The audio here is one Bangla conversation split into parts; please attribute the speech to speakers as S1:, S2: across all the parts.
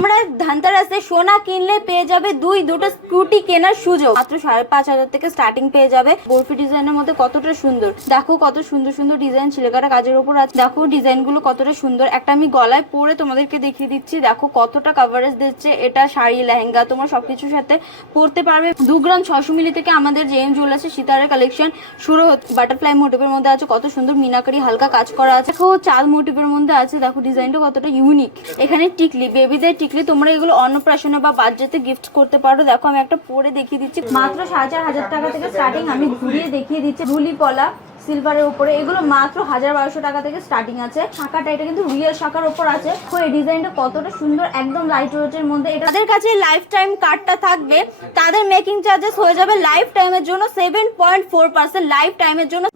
S1: তোমরা ধানতেরাসে সোনা কিনলে পেয়ে যাবে দুই, দুটো স্কুটি কেনার সুযোগ। মাত্র সাড়ে পাঁচ হাজার থেকে স্টার্টিং পেয়ে যাবে। বরফি ডিজাইনের মধ্যে কতটা সুন্দর। দেখো কত সুন্দর সুন্দর ডিজাইন ছিলেকাটা কাজের উপর আছে দেখো ডিজাইনগুলো কতটা সুন্দর। একটা আমি গলায় পরে তোমাদেরকে দেখিয়ে দিচ্ছি। দেখো কতটা কাভারেজ দিচ্ছে। এটা শাড়ি, লেহেঙ্গা, তোমার সবকিছুর সাথে পরতে পারবে। দু গ্রাম ছশো মিলি থেকে আমাদের জেএম জুয়েলার্সের সিতারের কালেকশন শুরু বাটারফ্লাই মোটিভের মধ্যে আছে, কত সুন্দর মিনাকারি হালকা কাজ করা আছে। দেখো চাঁদ মোটিভের মধ্যে আছে। দেখো ডিজাইনটা কতটা ইউনিক এখানে টিকলি বেবিদের টিকলি তোমরা এগুলো অন্নপ্রাশনে বা বার্থডেতে গিফট করতে পারো। দেখো, আমি একটা পরে দেখিয়ে দিচ্ছি। মাত্র সাড়ে চার হাজার টাকা থেকে স্টার্টিং আমি ঘুরিয়ে দেখিয়ে দিচ্ছি। রুলি পলা সিলভারের উপরে। এগুলো মাত্র হাজার বারোশো টাকা থেকে স্টার্টিং আছে। শাখাটা, এটা কিন্তু রিয়েল শাখার উপর আছে। তো এই ডিজাইনটা কতটা সুন্দর, একদম লাইট ওয়েটের মধ্যে। এটা তাদের কাছে লাইফ টাইম কার্ডটা থাকবে। তাদের মেকিং চার্জেস হয়ে যাবে লাইফ টাইমের জন্য seven point four percent life টাইমের জন্য।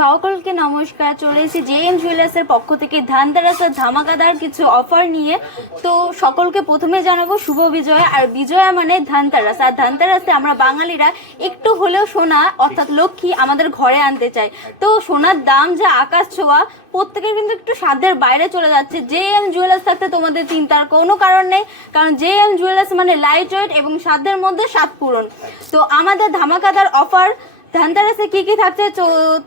S1: সকলকে নমস্কার, চলে এসেছি জে এম জুয়েলার্সের পক্ষ থেকে ধানতেরাসের ধামাকাদার কিছু অফার নিয়ে। তো সকলকে প্রথমে জানাব শুভ বিজয় আর বিজয়া মানে ধানতেরাস। আর ধানতেরাসে আমরা বাঙালিরা একটু হলেও সোনা, অর্থাৎ লক্ষ্মী, আমাদের ঘরে আনতে চাই। তো সোনার দাম যে আকাশ ছোঁয়া, প্রত্যেকের কিন্তু একটু সাধ্যের বাইরে চলে যাচ্ছে। জে এম জুয়েলার্স থাকতে তোমাদের চিন্তার কোনো কারণ নেই, কারণ জে এম জুয়েলার্স মানে লাইট ওয়েট এবং সাধ্যের মধ্যে স্বাদ পূরণ। তো আমাদের ধামাকাদার অফার ধানতেরাসে কি কি থাকছে?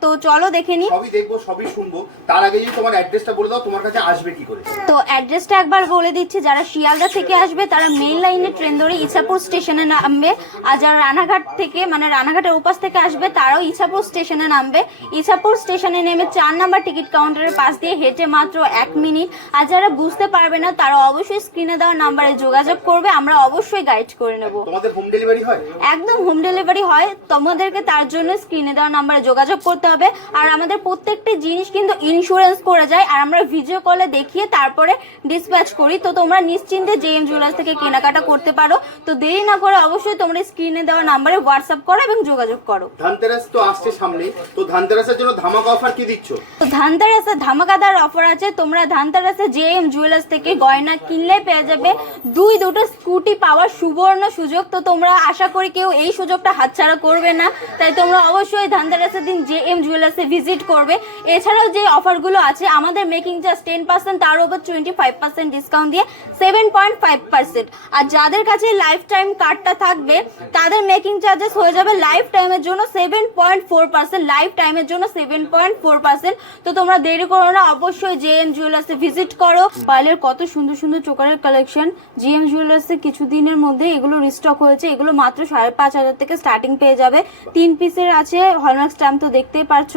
S1: তো চলো দেখে নি।
S2: সবই দেখব সবই শুনব। তার আগে যদি তোমার অ্যাড্রেসটা বলে দাও তোমার কাছে আসবে কি করে?
S1: তো অ্যাড্রেসটা একবার বলে দিচ্ছি যারা শিয়ালদা থেকে আসবে তারা মেইন লাইনে ট্রেন ধরে ইছাপুর স্টেশনে নামবে। আর যারা রানাঘাট থেকে মানে রানাঘাটের উপাস থেকে আসবে তারাও ইছাপুর স্টেশনে নামবে। ইছাপুর স্টেশনে নেমে চার নাম্বার টিকিট কাউন্টারের পাশ দিয়ে হেঁটে মাত্র এক মিনিট আর যারা বুঝতে পারবে না তারা অবশ্যই স্ক্রিনে দেওয়া নাম্বারে যোগাযোগ করবে আমরা অবশ্যই গাইড করে নেব।
S2: তোমাদের হোম ডেলিভারি হয়?
S1: একদম হোম ডেলিভারি হয়। তোমাদেরকে তার জন্য স্ক্রিনে দেওয়া নাম্বারে যোগাযোগ করতে হবে। আর আমাদের প্রত্যেকটি জিনিস কিন্তু ইন্স্যুরেন্স করে যায়। আর আমরা ভিডিও কলে দেখিয়ে তারপরে ডিসপ্যাচ করি। তো তোমরা নিশ্চিন্তে জে এম জুয়েলার্স থেকে কেনাকাটা করতে পারো। তো দেরি না করে অবশ্যই তোমরা স্ক্রিনে দেওয়া নাম্বারে হোয়াটসঅ্যাপ করো এবং যোগাযোগ করো।
S2: ধানতেরাস তো আসছে সামনে। তো ধানতেরাসের জন্য ধামাকা অফার কি দিচ্ছ?
S1: তো ধানতেরাসে ধামাকাদার অফার আছে। তোমরা ধানতেরাসে জে এম জুয়েলার্স থেকে গয়না কিনলে পেয়ে যাবে। দুই দুটো স্কুটি পাওয়ার সুবর্ণ সুযোগ। তো তোমরা আশা করি কেউ এই সুযোগটা হাতছাড়া করবে না। তাই তোমরা অবশ্যই ধানতেরাসের দিন জে এম জুয়েলার্সে ভিজিট করবে। এছাড়াও যে অফারগুলো আছে, আমাদের মেকিং চার্জ টেন পার্সেন্ট তার উপর টোয়েন্টি ফাইভ পার্সেন্ট ডিসকাউন্ট দিয়ে সেভেন পয়েন্ট ফাইভ পার্সেন্ট আর যাদের কাছে লাইফ টাইম কার্ডটা থাকবে, তাদের মেকিং চার্জেস হয়ে যাবে লাইফ টাইমের জন্য seven point four percent life টাইমের জন্য সেভেন পয়েন্ট ফোর পার্সেন্ট তো তোমরা দেরি করো না, অবশ্যই জে এম জুয়েলার্সে ভিজিট করো। পার্লের কত সুন্দর সুন্দর চোকারের কালেকশন জি এম জুয়েলার্সে কিছুদিনের মধ্যে এগুলো রিস্টক হয়েছে, এগুলো মাত্র সাড়ে পাঁচ হাজার থেকে স্টার্টিং পেয়ে যাবে। তিন পিসের আছে হলমার্ক স্ট্যাম্প তো দেখতেই পারছ।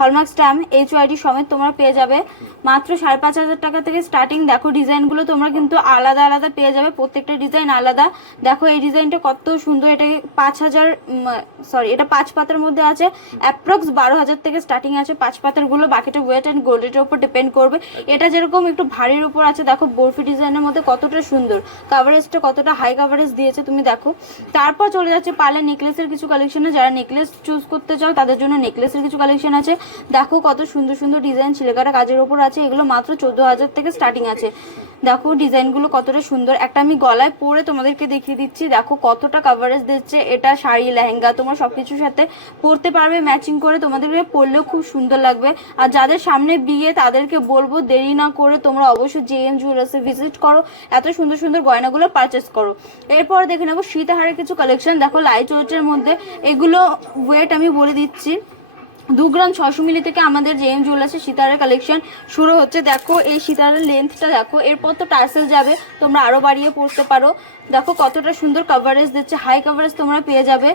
S1: হলমার্ক স্ট্যাম্প এইচ ওয়াইডি সমেত তোমরা পেয়ে যাবে। মাত্র সাড়ে পাঁচ হাজার টাকা থেকে স্টার্টিং দেখো ডিজাইনগুলো তোমরা কিন্তু আলাদা আলাদা পেয়ে যাবে। প্রত্যেকটা ডিজাইন আলাদা। দেখো এই ডিজাইনটা কত সুন্দর, এটা পাঁচ হাজার সরি এটা পাঁচ পাতার মধ্যে আছে। অ্যাপ্রক্স বারো হাজার থেকে স্টার্টিং আছে পাঁচ পাতারগুলো। বাকিটা ওয়েট অ্যান্ড গোল্ডের উপর ডিপেন্ড করবে। এটা যেরকম একটু ভারীর উপর আছে, দেখো বরফি ডিজাইনের মধ্যে কতটা সুন্দর। কাভারেজটা কতটা হাই কাভারেজ দিয়েছে, তুমি দেখো। তারপর চলে যাচ্ছে পার্লে নেকলেসের কিছু কালেকশনে যারা নেকলেস চুজ করতে চাও, তাদের জন্য নেকলেসের কিছু কালেকশন আছে। দেখো কত সুন্দর সুন্দর ডিজাইন ছিলেকাটা কাজের ওপর আছে, এগুলো মাত্র চোদ্দ হাজার থেকে স্টার্টিং আছে। দেখো ডিজাইনগুলো কতটা সুন্দর। একটা আমি গলায় পরে তোমাদেরকে দেখিয়ে দিচ্ছি, দেখো কতটা কাভারেজ দিচ্ছে। এটা শাড়ি, লেহেঙ্গা, তোমরা সবকিছুর সাথে পরতে পারবে ম্যাচিং করে তোমাদেরকে পরলেও খুব সুন্দর লাগবে। আর যাদের সামনে বিয়ে, তাদেরকে বলব দেরি না করে তোমরা অবশ্যই জে এম জুয়েলার্সে ভিজিট করো। এত সুন্দর সুন্দর গয়নাগুলো পারচেস করো। এরপর দেখে নেব সীতাহারের কিছু কালেকশন দেখো লাইট ওয়েটের মধ্যে এগুলো ওয়েট আমি বলে দিচ্ছি। দু গ্রাম ছশো মিলি থেকে আমাদের জেএম জুয়েলার্সের সীতারের কালেকশন শুরু হচ্ছে। দেখো, এই সীতারের লেন্থটা দেখো, এরপর তো টার্সেল যাবে, তোমরা আরও বাড়িয়ে পড়তে পারো। দেখো, কতটা সুন্দর কাভারেজ দিচ্ছে হাই কাভারেজ তোমরা পেয়ে যাবে।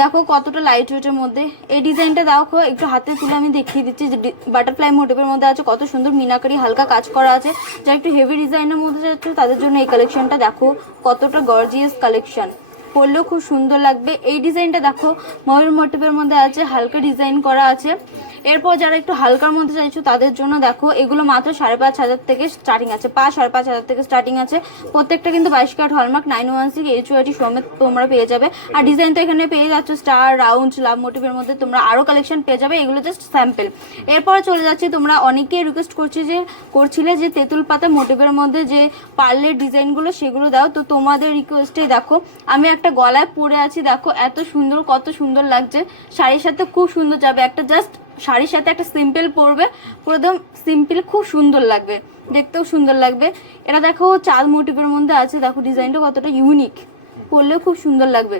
S1: দেখো, কতটা লাইট ওয়েটের মধ্যে। এই ডিজাইনটা দেখো, একটু হাতে তুলে আমি দেখিয়ে দিচ্ছি যে বাটারফ্লাই মোটিভের মধ্যে আছে, কত সুন্দর মিনাকারি, হালকা কাজ করা আছে। যারা একটু হেভি ডিজাইনের মধ্যে যাচ্ছে, তাদের জন্য এই কালেকশনটা দেখো, কতটা গর্জিয়াস কালেকশন পরলেও খুব সুন্দর লাগবে। এই ডিজাইনটা দেখো, ময়ূর মোটিভের মধ্যে আছে, হালকা ডিজাইন করা আছে। এরপর যারা একটু হালকার মধ্যে চাইছো, তাদের জন্য দেখো, এগুলো মাত্র সাড়ে পাঁচ হাজার থেকে স্টার্টিং আছে। পাঁচ, সাড়ে পাঁচ হাজার থেকে স্টার্টিং আছে। প্রত্যেকটা কিন্তু বাইশ carat hallmark, nine one six, H YT সমেত তোমরা পেয়ে যাবে। আর ডিজাইন তো এখানে পেয়ে যাচ্ছ স্টার রাউন্ড লাভ মোটিভের মধ্যে তোমরা আরও কালেকশন পেয়ে যাবে। এগুলো জাস্ট স্যাম্পেল এরপরে চলে যাচ্ছে, তোমরা অনেকেই রিকোয়েস্ট করছি যে, করছিলে যে তেঁতুল পাতা মোটিভের মধ্যে যে পার্লের ডিজাইনগুলো সেগুলো দাও। তো তোমাদের রিকোয়েস্টে দেখো, আমি একটা গলায় পরে আছি, দেখো, এত সুন্দর, কত সুন্দর লাগছে। শাড়ির সাথে খুব সুন্দর যাবে। একটা জাস্ট শাড়ির সাথে একটা সিম্পল পরবে, পুরো একদম সিম্পল খুব সুন্দর লাগবে, দেখতেও সুন্দর লাগবে। এটা দেখো চাঁদ মোটিভের মধ্যে আছে, দেখো ডিজাইনটা কতটা ইউনিক পরলেও খুব সুন্দর লাগবে।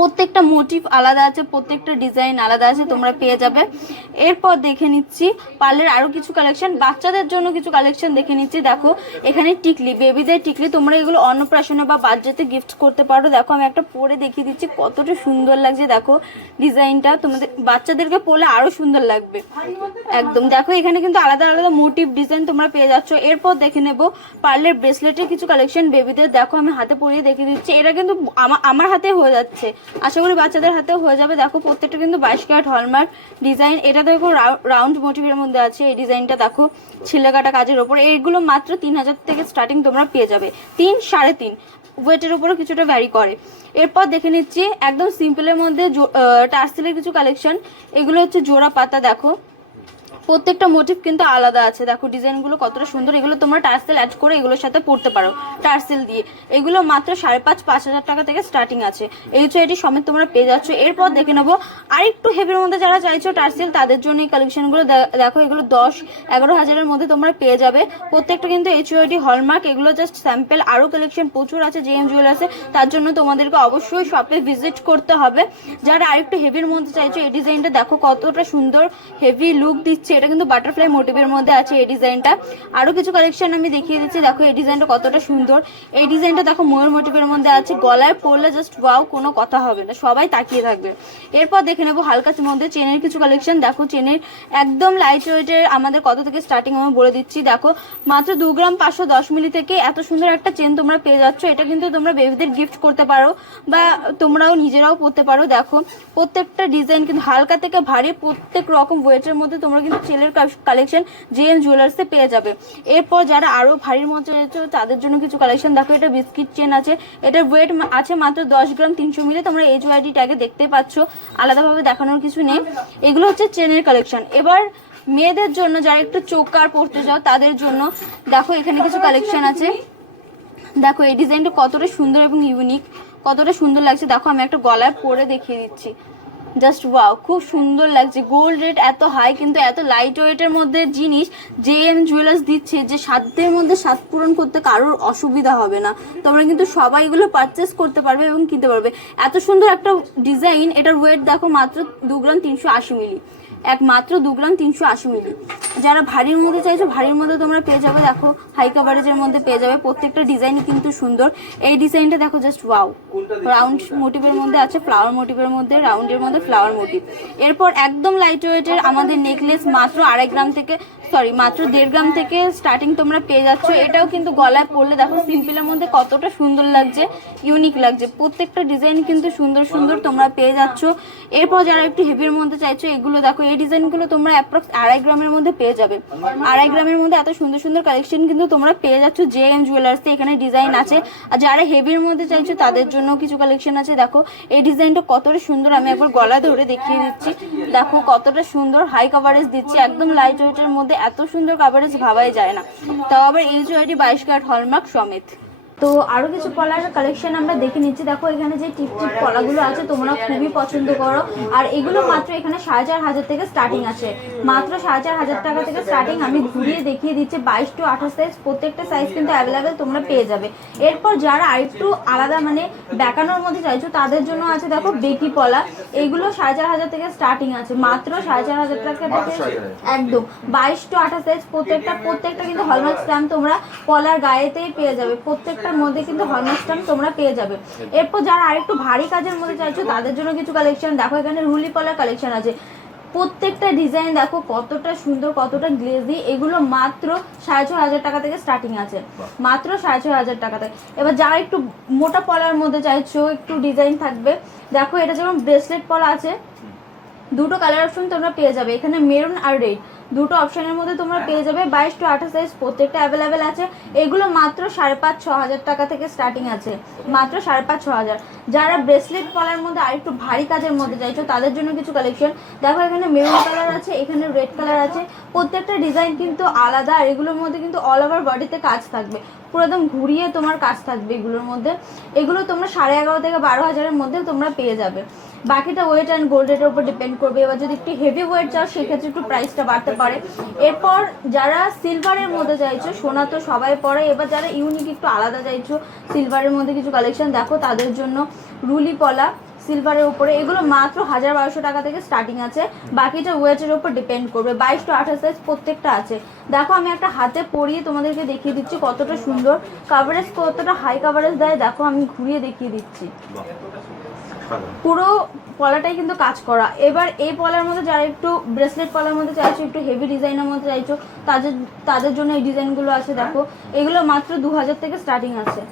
S1: প্রত্যেকটা মোটিভ আলাদা আছে, প্রত্যেকটা ডিজাইন আলাদা আছে, তোমরা পেয়ে যাবে। এরপর দেখে নিচ্ছি পার্লের আরও কিছু কালেকশন বাচ্চাদের জন্য কিছু কালেকশন দেখে নিচ্ছি। দেখো, এখানে টিকলি বেবিদের টিকলি, তোমরা এগুলো অন্নপ্রাশনে বা বার্থডেতে গিফট করতে পারো। দেখো, আমি একটা পরে দেখিয়ে দিচ্ছি, কতটা সুন্দর লাগছে। দেখো ডিজাইনটা তোমাদের, বাচ্চাদেরকে পরলে আরও সুন্দর লাগবে। একদম, দেখো, এখানে কিন্তু আলাদা আলাদা মোটিভ ডিজাইন তোমরা পেয়ে যাচ্ছ। এরপর দেখে নেব পার্লের ব্রেসলেটের কিছু কালেকশন বেবিদের দেখো, আমি হাতে পরিয়ে দেখিয়ে দিচ্ছি। এটা কিন্তু আমা- আমার হাতে হয়ে যাচ্ছে। আশা করি বাচ্চাদের হাতেও হয়ে যাবে। দেখো, প্রত্যেকটা কিন্তু বাইশ ক্যারেট হলমার্ক ডিজাইন। এটা দেখো রাউন্ড মোটিভের মধ্যে আছে এই ডিজাইনটা, দেখো ছিলে কাটা কাজের ওপর। এইগুলো মাত্র তিন হাজার থেকে স্টার্টিং তোমরা পেয়ে যাবে। তিন, সাড়ে তিন। ওয়েটের উপরও কিছুটা ভ্যারি করে। এরপর দেখে নিচ্ছি, একদম সিম্পলের মধ্যে টার্সেলের কিছু কালেকশন এগুলো হচ্ছে জোড়া পাতা, দেখো। প্রত্যেকটা মোটিভ কিন্তু আলাদা আছে। দেখো ডিজাইনগুলো কতটা সুন্দর, এগুলো তোমরা টার্সেল অ্যাড করে এগুলোর সাথে পড়তে পারো। টার্সেল দিয়ে। এগুলো মাত্র সাড়ে পাঁচ পাঁচ হাজার টাকা থেকে স্টার্টিং আছে। এই হচ্ছে এটি সমেত তোমরা পেয়ে যাচ্ছ। এরপর দেখে নেব আর একটু হেভির মধ্যে যারা চাইছো টার্সেল, তাদের জন্য এই কালেকশনগুলো দেখো এগুলো দশ, এগারো হাজারের মধ্যে তোমরা পেয়ে যাবে। প্রত্যেকটা কিন্তু এইচ এইচওআইডি হলমার্ক এগুলো জাস্ট স্যাম্পেল আরও কালেকশন প্রচুর আছে জেএম জুয়েলার্সে তার জন্য তোমাদেরকে অবশ্যই শপে ভিজিট করতে হবে। যারা আরেকটু হেভির মধ্যে চাইছো, এই ডিজাইনটা দেখো কতটা সুন্দর হেভি লুক দিচ্ছে। এটা কিন্তু বাটারফ্লাই মোটিভের মধ্যে আছে এই ডিজাইনটা। আরও কিছু কালেকশন আমি দেখিয়ে দিচ্ছি। দেখো, এই ডিজাইনটা কতটা সুন্দর। এই ডিজাইনটা দেখো ময়ূর মোটিভের মধ্যে আছে। গলায় পরলে জাস্ট ওয়াও কোনো কথা হবে না। সবাই তাকিয়ে থাকবে। এরপর দেখে নেব হালকা মধ্যে চেনের কিছু কালেকশন দেখো চেনের একদম লাইট ওয়েটের আমাদের কত থেকে স্টার্টিং আমি বলে দিচ্ছি। দেখো, মাত্র দু গ্রাম পাঁচশো দশ মিলি থেকে এত সুন্দর একটা চেন তোমরা পেয়ে যাচ্ছ। এটা কিন্তু তোমরা বেবিদের গিফট করতে পারো বা তোমরাও নিজেরাও পরতে পারো। দেখো, প্রত্যেকটা ডিজাইন কিন্তু হালকা থেকে ভারী, প্রত্যেক রকম ওয়েটের মধ্যে তোমরা কিন্তু চেলের কালেকশন জেএম জুয়েলার্সে পেয়ে যাবে। এরপর যারা আরও ভারীর মধ্যে তাদের জন্য কিছু কালেকশন দেখো, এটা বিস্কিট চেন আছে। এটার ওয়েট আছে মাত্র দশ গ্রাম তিনশো মিলে, তোমরা এইচ ওয়াইডি ট্যাগে দেখতে পাচ্ছ। আলাদাভাবে দেখানোর কিছু নেই। এগুলো হচ্ছে চেনের কালেকশন এবার মেয়েদের জন্য, যারা একটু চোকার পড়তে চাও তাদের জন্য দেখো, এখানে কিছু কালেকশন আছে। দেখো, এই ডিজাইনটা কতটা সুন্দর এবং ইউনিক কতটা সুন্দর লাগছে। দেখো, আমি একটা গলায় পরে দেখিয়ে দিচ্ছি। জাস্ট ওয়াও খুব সুন্দর লাগছে। গোল্ড রেট এত হাই কিন্তু এত লাইট ওয়েটের মধ্যে জিনিস জে এম জুয়েলার্স দিচ্ছে যে সাধ্যের মধ্যে স্বাদ পূরণ করতে কারোর অসুবিধা হবে না। তোমরা কিন্তু সবাই এগুলো পারচেস করতে পারবে এবং কিনতে পারবে। এত সুন্দর একটা ডিজাইন এটার ওয়েট দেখো মাত্র দু গ্রাম তিনশো আশি মিলি এক মাত্র দু গ্রাম তিনশো আশি মিলি। যারা ভারীর মধ্যে চাইছো, ভারীর মধ্যে তোমরা পেয়ে যাবে। দেখো হাই কাভারেজের মধ্যে পেয়ে যাবে। প্রত্যেকটা ডিজাইন কিন্তু সুন্দর। এই ডিজাইনটা দেখো জাস্ট ওয়াও রাউন্ড মোটিভের মধ্যে আছে ফ্লাওয়ার মোটিভের মধ্যে রাউন্ডের মধ্যে ফ্লাওয়ার মোটিভ এরপর একদম লাইট ওয়েটের আমাদের নেকলেস মাত্র আড়াই গ্রাম থেকে সরি মাত্র দেড় গ্রাম থেকে স্টার্টিং তোমরা পেয়ে যাচ্ছ। এটাও কিন্তু গলায় পরলে দেখো সিম্পলের মধ্যে কতটা সুন্দর লাগছে ইউনিক লাগছে। প্রত্যেকটা ডিজাইন কিন্তু সুন্দর সুন্দর তোমরা পেয়ে যাচ্ছ। এরপর যারা একটু হেভির মধ্যে চাইছো, এগুলো দেখো এই ডিজাইনগুলো তোমরা অ্যাপ্রক্স আড়াই গ্রামের মধ্যে পেয়ে যাবে। আড়াই গ্রামের মধ্যে এত সুন্দর সুন্দর কালেকশন কিন্তু তোমরা পেয়ে যাচ্ছ জে এম জুয়েলার্সে এখানে ডিজাইন আছে। আর যারা হেভির মধ্যে চাইছো, তাদের জন্য কিছু কালেকশন আছে। দেখো, এই ডিজাইনটা কতটা সুন্দর, আমি একবার গলা ধরে দেখিয়ে দিচ্ছি। দেখো, কতটা সুন্দর হাই কাভারেজ দিচ্ছে। একদম লাইট ওয়েটের মধ্যে এত সুন্দর কাভারেজ ভাবাই যায় না। তাও আবার এইচ ওয়াইডি বাইশ ক্যারেট হলমার্ক সমেত। তো আরও কিছু পলার কালেকশন আমরা দেখে নিচ্ছি। দেখো এখানে যে টিপ টিপ পলাগুলো আছে তোমরা খুবই পছন্দ করো। আর এগুলো মাত্র এখানে সাড়ে চার হাজার থেকে স্টার্টিং আছে। মাত্র সাড়ে চার হাজার টাকা থেকে স্টার্টিং আমি ঘুরিয়ে দেখিয়ে দিচ্ছি। বাইশ টু আঠাশ সাইজ প্রত্যেকটা সাইজ কিন্তু অ্যাভেলেবেল তোমরা পেয়ে যাবে। এরপর যারা আরেকটু আলাদা মানে বেকানোর মধ্যে চাইছো তাদের জন্য আছে দেখো বেকি পলা। এগুলো সাড়ে চার হাজার থেকে স্টার্টিং আছে। মাত্র সাড়ে চার হাজার টাকা থেকে। একদম। বাইশ টু আঠাশ সাইজ প্রত্যেকটা প্রত্যেকটা কিন্তু হলমার্ক স্ট্যাম্প তোমরা পলার গায়েতেই পেয়ে যাবে। প্রত্যেকটার মধ্যে কিন্তু হলমার্ক স্ট্যাম্প তোমরা পেয়ে যাবে। এরপর যারা আরেকটু ভারী কাজের মধ্যে চাইছো তাদের জন্য কিছু কালেকশন দেখো এখানে রুলি পলার কালেকশন আছে। প্রত্যেকটা ডিজাইন দেখো কতটা সুন্দর কতটা গ্লেজি এগুলো মাত্র সাড়ে ছ হাজার টাকা থেকে স্টার্টিং আছে। মাত্র সাড়ে ছ হাজার টাকা থেকে। এবার যারা একটু মোটা পলার মধ্যে চাইছো একটু ডিজাইন থাকবে দেখো এটা যেমন ব্রেসলেট পলা আছে দুটো কালার অপশন তোমরা পেয়ে যাবে। এখানে মেরুন আর রেড দুটো অপশনের মধ্যে তোমরা পেয়ে যাবে বাইশ টু আঠাশ সাইজ প্রত্যেকটা অ্যাভেলেবেল আছে। এগুলো মাত্র সাড়ে পাঁচ, ছ হাজার টাকা থেকে স্টার্টিং আছে। মাত্র সাড়ে পাঁচ, ছ হাজার। যারা ব্রেসলেট পলার মধ্যে আর একটু ভারী কাজের মধ্যে চাইছো, তাদের জন্য কিছু কালেকশন দেখো এখানে মেরুন কালার আছে, এখানে রেড কালার আছে। প্রত্যেকটা ডিজাইন কিন্তু আলাদা, আর এগুলোর মধ্যে কিন্তু অল ওভার বডিতে কাজ থাকবে। পুরো একদম ঘুরিয়ে তোমার কাজ থাকবে এগুলোর মধ্যে। এগুলো তোমরা সাড়ে এগারো থেকে বারো হাজারের মধ্যে তোমরা পেয়ে যাবে। বাকিটা ওয়েট অ্যান্ড গোল্ডের উপর ডিপেন্ড করবে। এবার যদি একটু হেভি ওয়েট চাও, সেক্ষেত্রে একটু প্রাইসটা বাড়তে পারে। এরপর যারা সিলভারের মধ্যে চাইছো, সোনা তো সবাই পরে। এবার যারা ইউনিক একটু আলাদা চাইছো সিলভারের মধ্যে কিছু কালেকশন দেখো, তাদের জন্য রুলি পলা সিলভারের উপরে। এগুলো মাত্র হাজার বারোশো টাকা থেকে স্টার্টিং আছে। বাকিটা ওয়েটের উপর ডিপেন্ড করবে। বাইশ টু আঠাশ সাইজ প্রত্যেকটা আছে। দেখো, আমি একটা হাতে পরিয়ে তোমাদেরকে দেখিয়ে দিচ্ছি কতটা সুন্দর। কাভারেজ কতটা হাই কাভারেজ দেয়, দেখো, আমি ঘুরিয়ে দেখিয়ে দিচ্ছি। পুরো পলাটাই কিন্তু কাজ করা। এবার এই পলার মধ্যে যারা একটু ব্রেসলেট পলার মধ্যে চাইছো একটু হেভি ডিজাইনের মধ্যে চাইছো তাদের তাদের জন্য এই ডিজাইনগুলো আছে দেখো। এগুলো মাত্র দু হাজার থেকে স্টার্টিং আছে।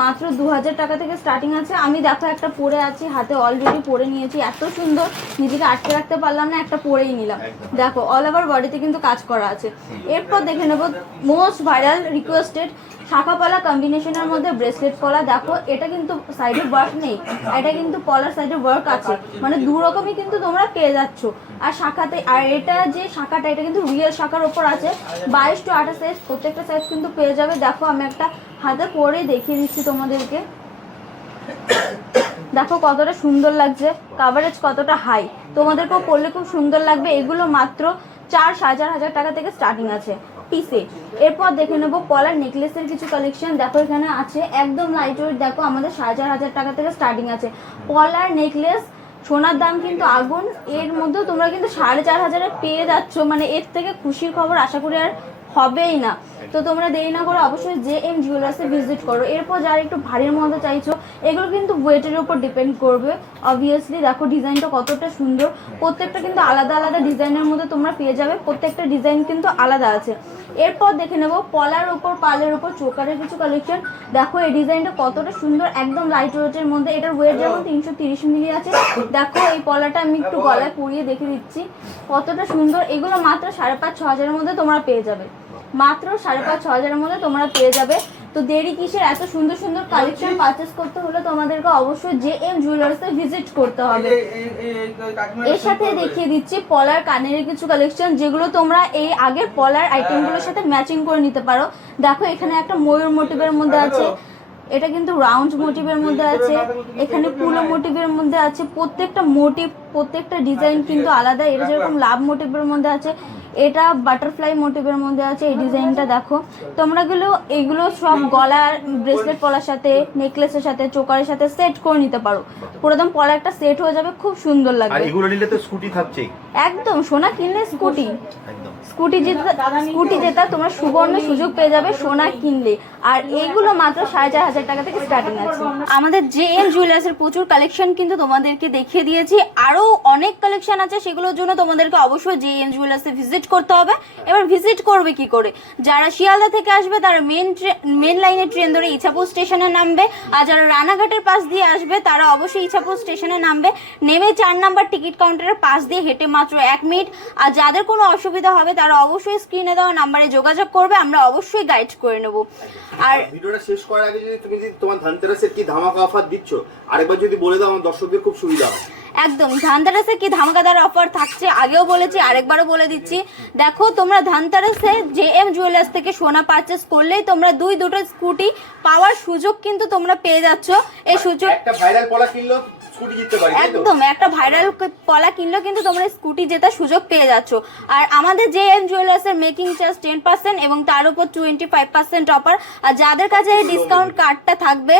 S1: মাত্র দু হাজার টাকা থেকে স্টার্টিং আছে। আমি দেখো একটা পরে আছি হাতে অলরেডি পরে নিয়েছি। এত সুন্দর। নিজেকে আটকে রাখতে পারলাম না একটা পরেই নিলাম। দেখো অল ওভার বডিতে কিন্তু কাজ করা আছে। এরপর দেখে নেব মোস্ট ভাইরাল রিকোয়েস্টেড শাখা পলা কম্বিনেশনের মধ্যে ব্রেসলেট পলা দেখো, এটা কিন্তু সাইডে ওয়ার্ক নেই। এটা কিন্তু পলার সাইডে ওয়ার্ক আছে। মানে দু রকমই কিন্তু তোমরা পেয়ে যাচ্ছ। আর শাখাতে, আর এটা যে শাখাটা, এটা কিন্তু রিয়েল শাখার ওপর আছে। বাইশ টু আঠাশ সাইজ প্রত্যেকটা সাইজ কিন্তু পেয়ে যাবে। দেখো, আমি একটা হাতে পরে দেখিয়ে দিচ্ছি তোমাদেরকে। দেখো, কতটা সুন্দর লাগছে। কাভারেজ কতটা হাই তোমাদেরকেও পরলে খুব সুন্দর লাগবে। এগুলো মাত্র চার হাজার হাজার টাকা থেকে স্টার্টিং আছে। পিসে এরপর দেখে নেব পলার নেকলেসের কিছু কালেকশন দেখো এখানে আছে, একদম লাইট ওয়েট দেখো আমাদের সাড়ে চার হাজার টাকা থেকে স্টার্টিং আছে। পলার নেকলেস সোনার দাম কিন্তু আগুন। এর মধ্যেও তোমরা কিন্তু সাড়ে চার হাজারে পেয়ে যাচ্ছ মানে এর থেকে খুশির খবর আশা করি আর হবেই না। তো তোমরা দেরি না করে অবশ্যই জে এম জুয়েলার্সে ভিজিট করো। এরপর যারা একটু ভারীর মধ্যে চাইছো এগুলো কিন্তু ওয়েটের উপর ডিপেন্ড করবে। অবভিয়াসলি দেখো ডিজাইনটা কতটা সুন্দর। প্রত্যেকটা কিন্তু আলাদা আলাদা ডিজাইনের মধ্যে তোমরা পেয়ে যাবে। প্রত্যেকটা ডিজাইন কিন্তু আলাদা আছে। এরপর দেখে নেব পলার ওপর পালের ওপর চোকারের কিছু কালেকশন দেখো এই ডিজাইনটা কতটা সুন্দর, একদম লাইট ওয়েটের মধ্যে। এটার ওয়েট যেমন তিনশো তিরিশ মিলি আছে। দেখো এই পলাটা আমি একটু গলায় পরিয়ে দেখে দিচ্ছি। কতটা সুন্দর। এগুলো মাত্র সাড়ে পাঁচ, ছ হাজারের মধ্যে তোমরা পেয়ে যাবে। মাত্র সাড়ে পাঁচ, ছ হাজারের মধ্যে তোমরা পেয়ে যাবে। তো দেরি কিসের? এত সুন্দর সুন্দর কালেকশন পারচেস করতে হলে তোমাদেরকে অবশ্যই জে এম জুয়েলার্স জুয়েলার্সে ভিজিট করতে হবে। এর সাথে দেখিয়ে দিচ্ছি পলার কানের কিছু কালেকশন যেগুলো তোমরা এই আগের পলার আইটেমগুলোর সাথে ম্যাচিং করে নিতে পারো। দেখো এখানে একটা ময়ূর মোটিভের মধ্যে আছে। এটা কিন্তু রাউন্ড মোটিভের মধ্যে আছে। এখানে পুলো মোটিভের মধ্যে আছে। প্রত্যেকটা মোটিভ প্রত্যেকটা ডিজাইন কিন্তু আলাদা। এটা যেরকম লাভ মোটিভের মধ্যে আছে এটা বাটারফ্লাই মোটিভের মধ্যে আছে এই ডিজাইনটা দেখো। তোমরা গুলো এগুলো সব গলার ব্রেসলেট পলার সাথে নেকলেসের সাথে চোকারের সাথে সেট করে নিতে পারো। পুরো একদম পলা একটা সেট হয়ে যাবে খুব সুন্দর
S3: আর
S1: লাগবে।
S3: এগুলো নিলে তো স্কুটি থাকছেই।
S1: একদম সোনা কিনলে স্কুটি
S3: একদম।
S1: স্কুটি জেতা স্কুটি জেতা তোমরা সুবর্ণ সুযোগ পেয়ে যাবে সোনা কিনলে। আর এইগুলো মাত্র সাড়ে চার হাজার টাকা থেকে স্টার্টিং আছে। আমাদের জে এম জুয়েলার্সের প্রচুর কালেকশন কিন্তু তোমাদেরকে দেখিয়ে দিয়েছি। আরও অনেক কালেকশন আছে, সেগুলোর জন্য তোমাদেরকে অবশ্যই জে এম জুয়েলার্সে ভিজিট করতে হবে। এবার ভিজিট করবে কি করে? যারা শিয়ালদা থেকে আসবে, তারা মেন মেন লাইনের ট্রেন ধরে ইছাপুর স্টেশনে নামবে। আর যারা রানাঘাটের পাশ দিয়ে আসবে, তারা অবশ্যই ইছাপুর স্টেশনে নামবে। নেমে চার নাম্বার টিকিট কাউন্টারের পাশ দিয়ে হেঁটে মাত্র এক মিনিট। আর যাদের কোনো অসুবিধা হবে তারা অবশ্যই স্ক্রিনে দেওয়া নাম্বারে যোগাযোগ করবে আমরা অবশ্যই গাইড করে নেব। আর
S2: ভিডিওটা শেষ করার আগে যদি তুমি যদি তোমার ধানতেরাসের কি ধামাকা অফার দিচ্ছ আরেকবার যদি বলে দাও আমার দর্শকদের খুব সুবিধা হয়
S1: একদম ধানতেরাসে কি ধামাকাদার অফার থাকছে আগেও বলেছি আরেকবারও বলে দিচ্ছি। দেখো তোমরা ধানতেরাসে জে এম জুয়েলার্স থেকে সোনা পারচেস করলেই তোমরা দুই দুটো স্কুটি পাওয়ার সুযোগ কিন্তু তোমরা পেয়ে যাচ্ছ। এই সুযোগ
S2: একটা ভাইরাল পলা কিনলো
S1: একদম, একটা ভাইরাল কলা কিনলেও কিন্তু তোমরা স্কুটি জেতার সুযোগ পেয়ে যাচ্ছ। আর আমাদের জে এম জুয়েলার্স এর মেকিং চার্জ টেন পার্সেন্ট এবং তার উপর টোয়েন্টি ফাইভ পার্সেন্ট অফার আর যাদের কাছে ডিসকাউন্ট কার্ডটা থাকবে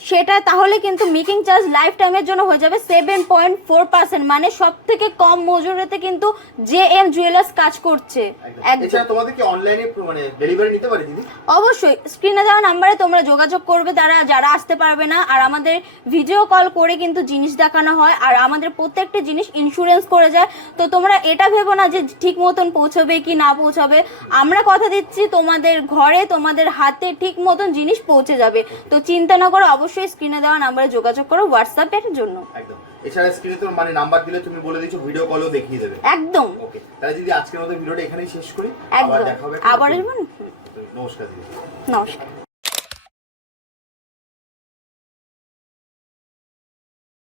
S1: সেটা তাহলে কিন্তু মেকিং চার্জ লাইফ টাইমের জন্য হয়ে যাবে সেভেন পয়েন্ট ফোর পার্সেন্ট মানে সব থেকে কম মজুরিতে কিন্তু জে এম জুয়েলার্স কাজ করছে।
S2: একদম।
S1: একদম।
S2: তোমাদের কি অনলাইনে মানে ডেলিভারি নিতে পারে দিদি?
S1: অবশ্যই। স্ক্রিনে দেওয়া নাম্বারে তোমরা যোগাযোগ করবে তারা যারা আসতে পারবে না। আর আমাদের ভিডিও কল করে কিন্তু জিনিস দেখানো হয়। আর আমাদের প্রত্যেকটা জিনিস ইন্স্যুরেন্স করে যায়। তো তোমরা এটা ভেবো না যে ঠিক মতন পৌঁছবে কি না পৌঁছবে। আমরা কথা দিচ্ছি তোমাদের ঘরে তোমাদের হাতে ঠিক মতন জিনিস পৌঁছে যাবে। তো চিন্তা না করে অবশ্যই স্ক্রিনে দেওয়া নাম্বারে যোগাযোগ করো হোয়াটসঅ্যাপ এর জন্য।
S2: একদম। এছাড়া স্ক্রিনে তো মানে নাম্বার দিলে তুমি বলে দিছো ভিডিও কলও দেখিয়ে দেবে।
S1: একদম।
S2: ওকে তাহলে যদি আজকের মতো ভিডিওটা এখানেই শেষ করি। আবার দেখা হবে
S1: আবার এরকম?
S2: নমস্কার
S1: নমস্কার।